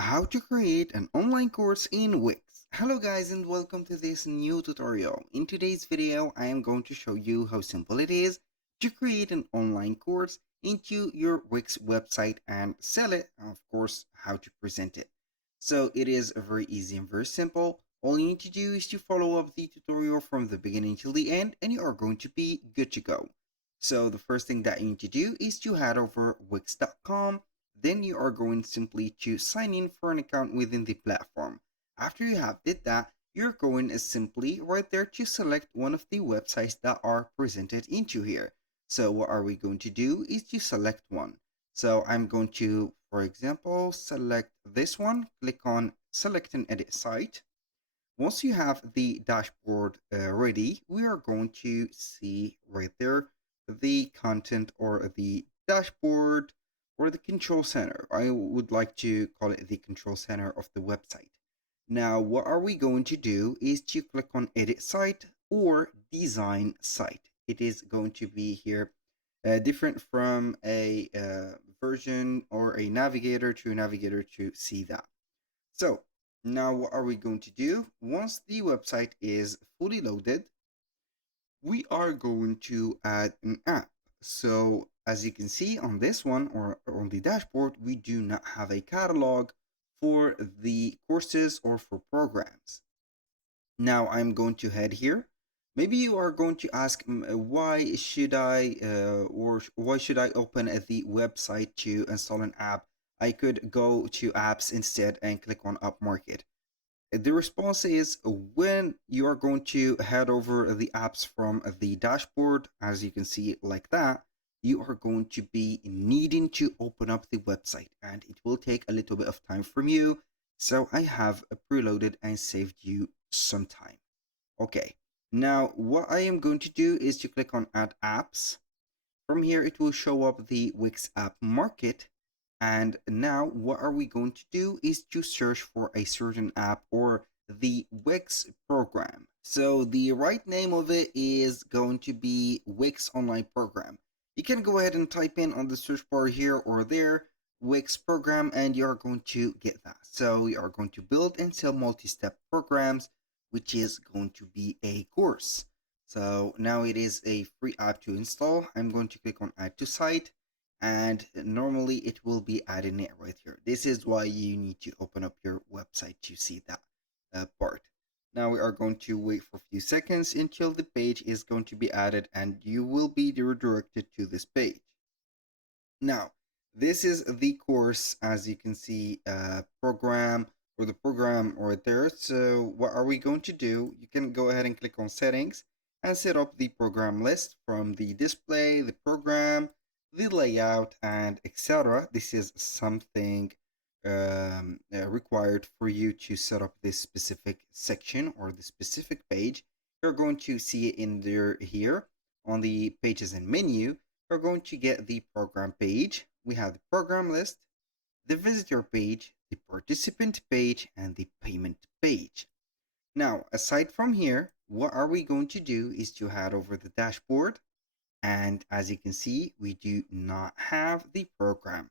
How to create an online course in Wix. Hello guys and welcome to this new tutorial. In today's video, I am going to show you how simple it is to create an online course into your Wix website and sell it, and of course, how to present it. So it is very easy and very simple. All you need to do is to follow up the tutorial from the beginning till the end and you are going to be good to go. So the first thing that you need to do is to head over wix.com. Then you are going simply to sign in for an account within the platform. After you have did that, you're going simply right there to select one of the websites that are presented into here. So what are we going to do is to select one. So I'm going to, for example, select this one, click on select and edit site. Once you have the dashboard ready, we are going to see right there the content or the dashboard or the control center. I would like to call it the control center of the website. Now, what are we going to do is to click on edit site or design site. It is going to be here different from a version or a navigator to see that. So now what are we going to do? Once the website is fully loaded, we are going to add an app. So as you can see on this one or on the dashboard, we do not have a catalog for the courses or for programs. Now I'm going to head here. Maybe you are going to ask why should I why should I open the website to install an app? I could go to apps instead and click on Upmarket. The response is when you are going to head over the apps from the dashboard, as you can see like that, you are going to be needing to open up the website and it will take a little bit of time from you. So I have preloaded and saved you some time. Okay, now what I am going to do is to click on add apps. From here, it will show up the Wix app market. And now what are we going to do is to search for a certain app or the Wix program. So the right name of it is going to be Wix Online Program. You can go ahead and type in on the search bar here or there Wix program and you're going to get that. So we are going to build and sell multi-step programs, which is going to be a course. So now it is a free app to install. I'm going to click on add to site and normally it will be adding it right here. This is why you need to open up your website to see that part. Now we are going to wait for a few seconds until the page is going to be added and you will be redirected to this page. Now, this is the course, as you can see, program or the program right there. So what are we going to do? You can go ahead and click on settings and set up the program list from the display, the program, the layout, and etc. This is something required for you to set up this specific section or the specific page. You're going to see it in there here on the pages and menu. We're going to get the program page. We have the program list, the visitor page, the participant page, and the payment page. Now, aside from here, what are we going to do is to head over the dashboard. And as you can see, we do not have the program.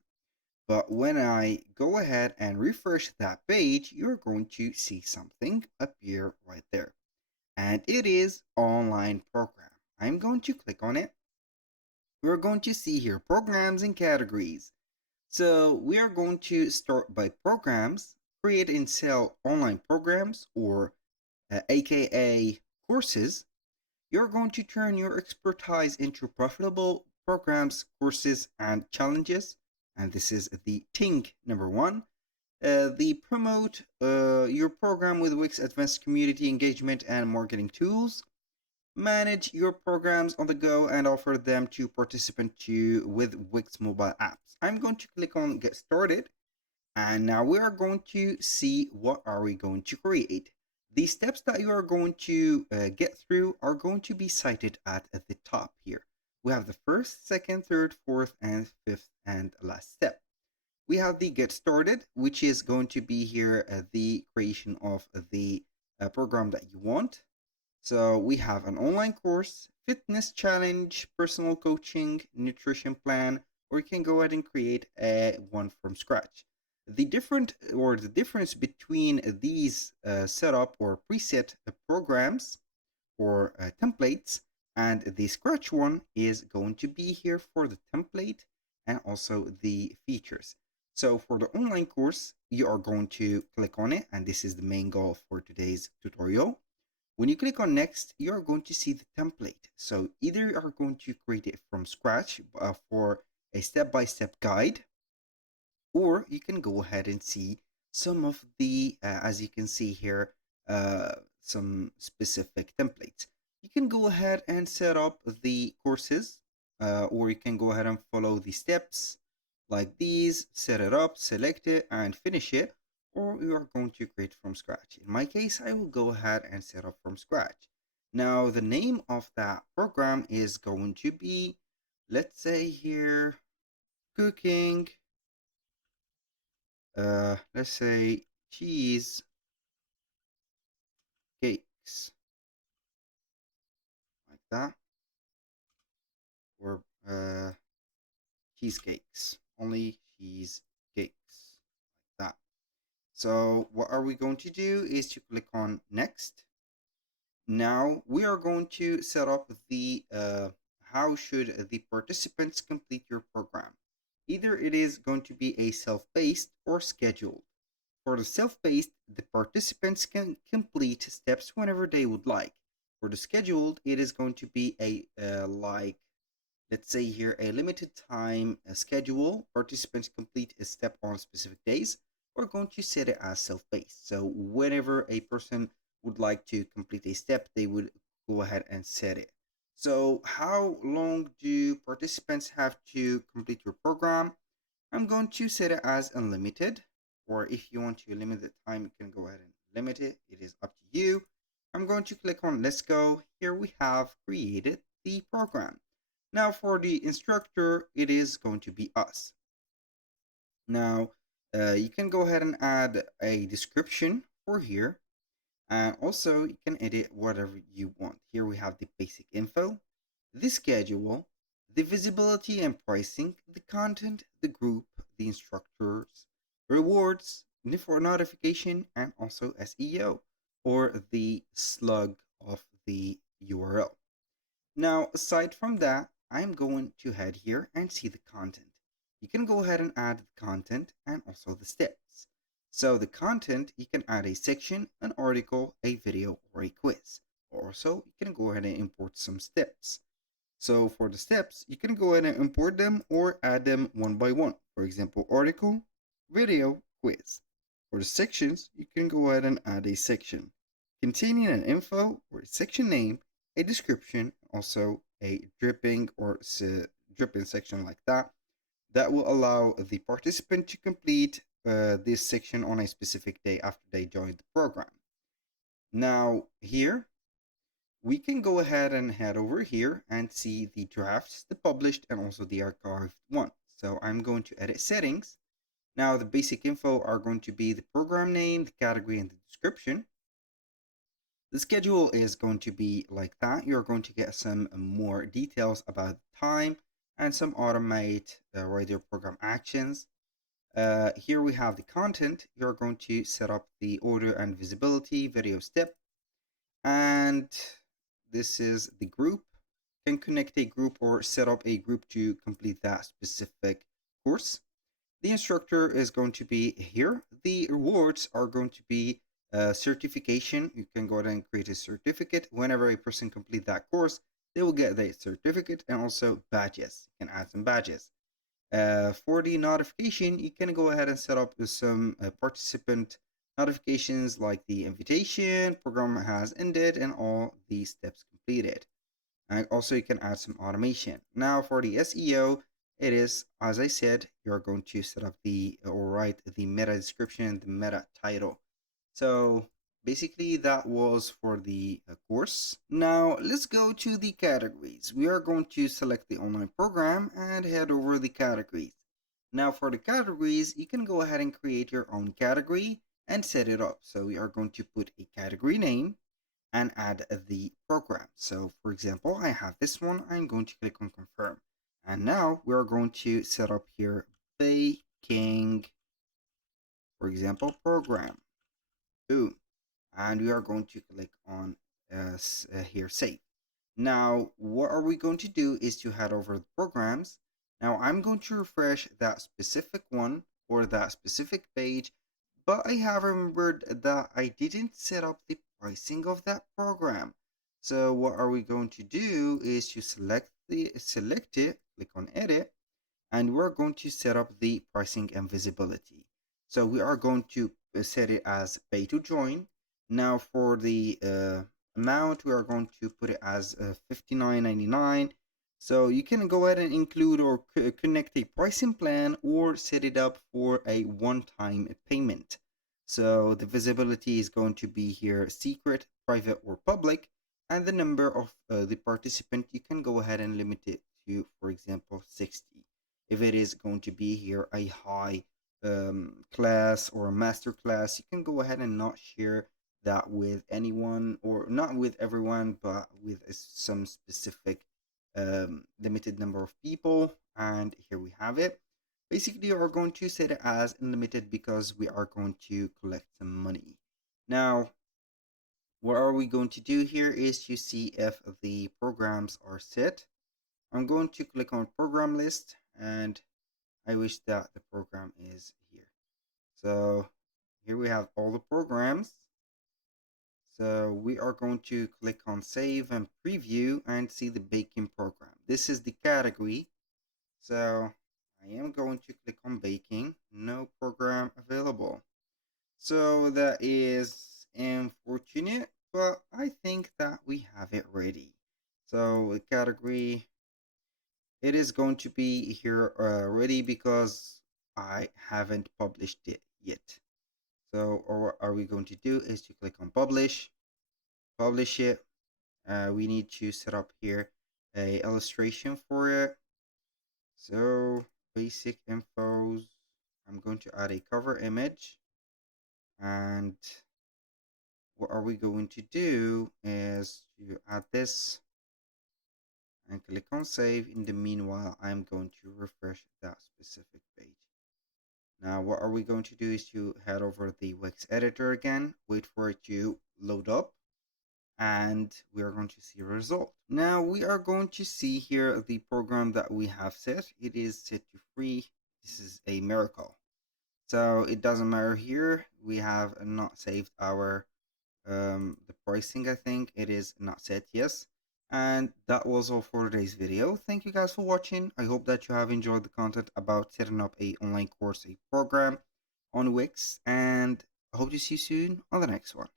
But when I go ahead and refresh that page, you're going to see something appear right there. And it is online program. I'm going to click on it. We're going to see here programs and categories. So we are going to start by programs, create and sell online programs or aka courses. You're going to turn your expertise into profitable programs, courses, and challenges. And this is the thing number one. The promote your program with Wix Advanced Community Engagement and Marketing Tools. Manage your programs on the go and offer them to participants with Wix mobile apps. I'm going to click on get started. And now we are going to see what are we going to create. The steps that you are going to get through are going to be cited at the top here. We have the first, second, third, fourth, and fifth and last step. We have the get started, which is going to be here the creation of the program that you want. So we have an online course, fitness challenge, personal coaching, nutrition plan, or you can go ahead and create one from scratch. The difference between these setup or preset programs or templates and the Scratch one is going to be here for the template and also the features. So for the online course, you are going to click on it, and this is the main goal for today's tutorial. When you click on next, you are going to see the template. So either you are going to create it from scratch for a step-by-step guide, or you can go ahead and see some of the, as you can see here, some specific templates. You can go ahead and set up the courses, or you can go ahead and follow the steps like these, set it up, select it, and finish it, or you are going to create from scratch. In my case, I will go ahead and set up from scratch. Now, the name of that program is going to be, let's say here, cooking, let's say cheese cakes, like that, or cheesecakes, only cheese cakes, like that. So what are we going to do is to click on next. Now we are going to set up the how should the participants complete your program. Either it is going to be a self-paced or scheduled. For the self-paced, the participants can complete steps whenever they would like. For the scheduled, it is going to be a like, let's say here, a limited time schedule. Participants complete a step on specific days. We're going to set it as self-paced. So whenever a person would like to complete a step, they would go ahead and set it. So how long do participants have to complete your program? I'm going to set it as unlimited, or if you want to limit the time, you can go ahead and limit it. It is up to you. I'm going to click on let's go. Here we have created the program. Now for the instructor, it is going to be us. Now you can go ahead and add a description for here, and also you can edit whatever you want. Here we have the basic info, the schedule, the visibility and pricing, the content, the group, the instructors, rewards, for notification, and also SEO, or the slug of the URL. Now, aside from that, I'm going to head here and see the content. You can go ahead and add the content and also the steps. So the content, you can add a section, an article, a video, or a quiz. Also, you can go ahead and import some steps. So for the steps, you can go ahead and import them or add them one by one. For example, article, video, quiz. For the sections, you can go ahead and add a section containing an info or a section name, a description, also a dripping section like that. That will allow the participant to complete this section on a specific day after they joined the program. Now here, we can go ahead and head over here and see the drafts, the published, and also the archived one. So I'm going to edit settings. Now the basic info are going to be the program name, the category, and the description. The schedule is going to be like that. You're going to get some more details about time and some automate radio program actions. Here we have the content. You're going to set up the order and visibility video step. And this is the group. You can connect a group or set up a group to complete that specific course. The instructor is going to be here. The rewards are going to be certification. You can go ahead and create a certificate. Whenever a person completes that course, they will get the certificate, and also badges. You can add some badges. For the notification, you can go ahead and set up some participant notifications like the invitation, program has ended, and all the steps completed. And also you can add some automation. Now for the SEO, it is, as I said, you're going to set up or write the meta description, the meta title. So basically that was for the course. Now let's go to the categories. We are going to select the online program and head over the categories. Now for the categories, you can go ahead and create your own category and set it up. So we are going to put a category name and add the program. So for example, I have this one. I'm going to click on confirm. And now we're going to set up here baking for example, program. Boom. And we are going to click on here, save. Now, what are we going to do is to head over the programs. Now, I'm going to refresh that specific one or that specific page, but I have remembered that I didn't set up the pricing of that program. So what are we going to do is to select it, click on edit, and we're going to set up the pricing and visibility. So we are going to set it as pay to join. Now for the amount, we are going to put it as $59.99. So you can go ahead and include or connect a pricing plan or set it up for a one-time payment. So the visibility is going to be here secret, private, or public, and the number of the participant, you can go ahead and limit it to, for example, 60. If it is going to be here a high class or a master class, you can go ahead and not share that with anyone, or not with everyone, but with some specific limited number of people. And here we have it. Basically, we are going to set it as unlimited because we are going to collect some money. Now, what are we going to do here is to see if the programs are set. I'm going to click on program list, and I wish that the program is here. So here we have all the programs. So we are going to click on save and preview and see the baking program. This is the category. So I am going to click on baking. No program available. So that is unfortunate, but I think that we have it ready. So the category, it is going to be here ready because I haven't published it yet. So what are we going to do is to click on publish it. We need to set up here a illustration for it. So basic infos, I'm going to add a cover image, and what are we going to do is to add this and click on save. In the meanwhile, I'm going to refresh that specific page. Now what are we going to do is to head over the Wix editor again, wait for it to load up, and we are going to see a result. Now we are going to see here the program that we have set. It is set to free. This is a miracle. So it doesn't matter here. We have not saved our the pricing. I think it is not set, yes. And that was all for today's video. Thank you guys for watching. I hope that you have enjoyed the content about setting up a online course, a program on Wix, and I hope to see you soon on the next one.